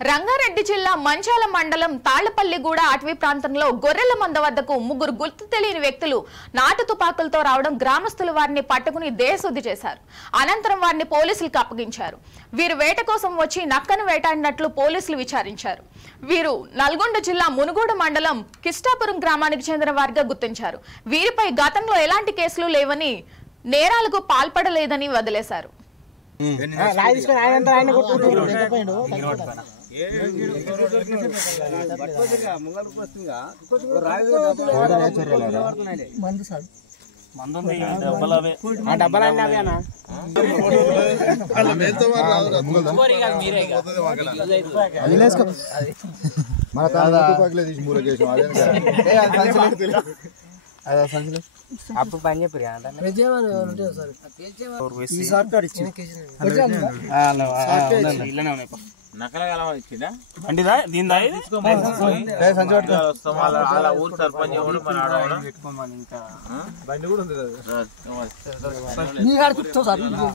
రంగారెడ్డి జిల్లా మంచాల మండలం తాళ్లపల్లిగూడ అటవీ ప్రాంతంలో గొర్రెల మంద వద్దకు ముగ్గురు గుర్తు తెలియని వ్యక్తులు నాటు తుపాకులతో రావడం గ్రామస్తులు వారిని పట్టుకుని దేశశుద్ధి చేశారు. అనంతరం వారిని పోలీసులకు అప్పగించారు. వీరు వేట కోసం వచ్చి నక్కను వేటాడినట్లు పోలీసులు విచారించారు. వీరు నల్గొండ జిల్లా మునుగోడు మండలం కిష్టాపురం గ్రామానికి చెందిన వారిగా గుర్తించారు. వీరిపై గతంలో ఎలాంటి కేసులు లేవని, నేరాలకు పాల్పడలేదని వదిలేశారు. అప్పుడు పని చెప్పారు బండిదా దీని ఊరు సర్పంచ్ బండి కూడా ఉంది.